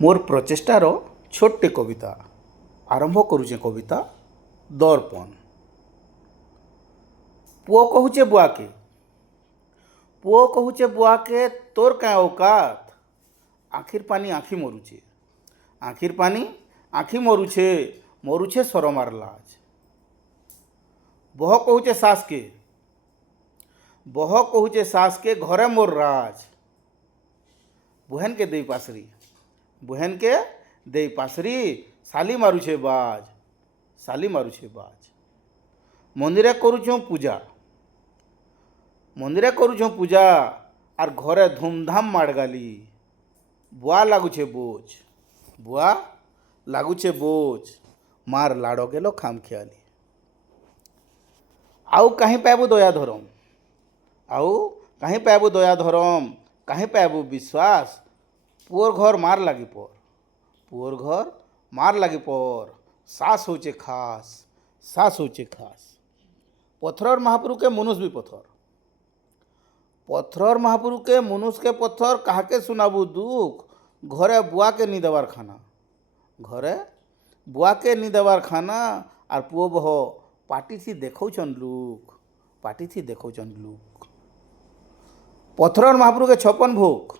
मोर प्रचेष्टार छोटे कविता आरंभ करुचे कविता दर्पण। पुओ कहूचे बुआके, पुओ कहूचे बुआके तोर क्या औकात। आखिर पानी आखि मरुचे, आखिर पानी आखि मरुचे, मरुचे सरमार लाज। बह कहूचे सास के, बह कहूचे सास के घरे मोर राज। बुहेन के दे पासरी, बुहेन के दे पासरी, साली मारुछे बाज, साली मारुछे बाज। मंदिरे करुछूँ पूजा, मंदिरे करुछूँ पूजा, आर घरे धूमधाम माड़गाली। बुआ लागुछे बोझ, बुआ लागुछे बोझ, मार लाड़ गेलो खामखियाली। आउ कहीं पाबू दया धरम, आउ कहीं पाबू दया धरम, कहीं पाबू विश्वास। पुअर घर मार लगी पर, पुअर घर मार लगी पर, सास होचे खास, सास होचे खास। पत्थर महापुरु के मनुष्य भी पत्थर, पत्थर महापुरु के मनुष्य के पत्थर काहके सुनाबू दुख। घरे बुआ के नी देवार खाना, घरे बुआ के नी देवार खाना, आर पुओ बह पाटी थी देखौछन लुक, पाटी थी देखौछन लुक। पत्थर महापुरु के 56 भोग,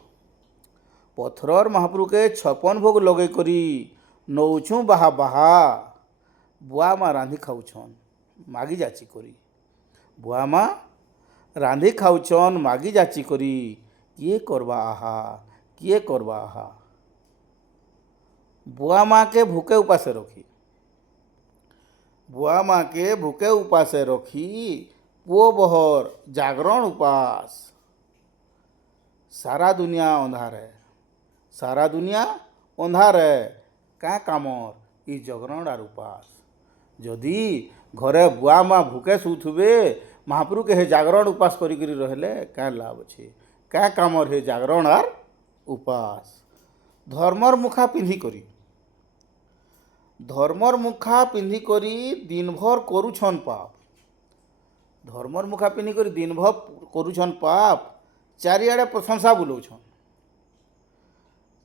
पत्थर महापुरु के 56 भोग लगे करी नौछू बाहा बाहा। बुआ माँ रांधि खाऊछन मागी जाची करी, बुआ माँ रांधि खाऊछन मागी जाची करी। किए करवा आहा, किए करवा आहा। बुआ माँ के भूखे उपासे रखी, बुआ माँ के भूखे उपासे रखी, पुओ बहर जागरण उपास। सारा दुनिया अंधार है, सारा दुनिया अंधार है, क्या कामर ई जगरण आर उपास। जदि घरे बुआ माँ भूखे सुथुबे, महाप्रभु के हे जागरण उपास करी रहले क्या लाभ अच्छे, क्या कामर हे जागरण आर उपास। धर्मर मुखा पिंधि करी, धर्मर मुखा पिंधि करी दिन भर करुछन पाप, धर्मर मुखा पिंधि करी दिन भर करुछन पाप। चारिआडे प्रशंसा बुलौछन,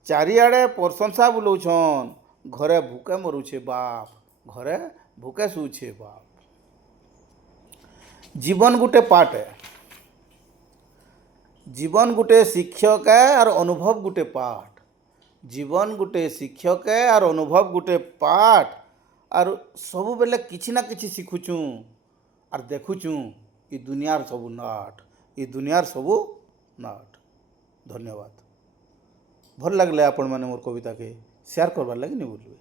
चारिआडे प्रशंसा बुलौछन, घरे भूखे मरुछे बाप, घरे भूखे सुछे बाप। जीवन गुटे पाठ है, जीवन गुटे शिक्षक है और अनुभव गुटे पाठ। जीवन गुटे शिक्षक है और अनुभव गुटे पाठ। और सबु बेले किछि ना किछि शिखुचु और देखुचु ई दुनियार सबु नाट, ई दुनियार सबु नाट। धन्यवाद। भल लगले आपण माने मोर कविता के शेयर करबार लगी नहीं भूलबे।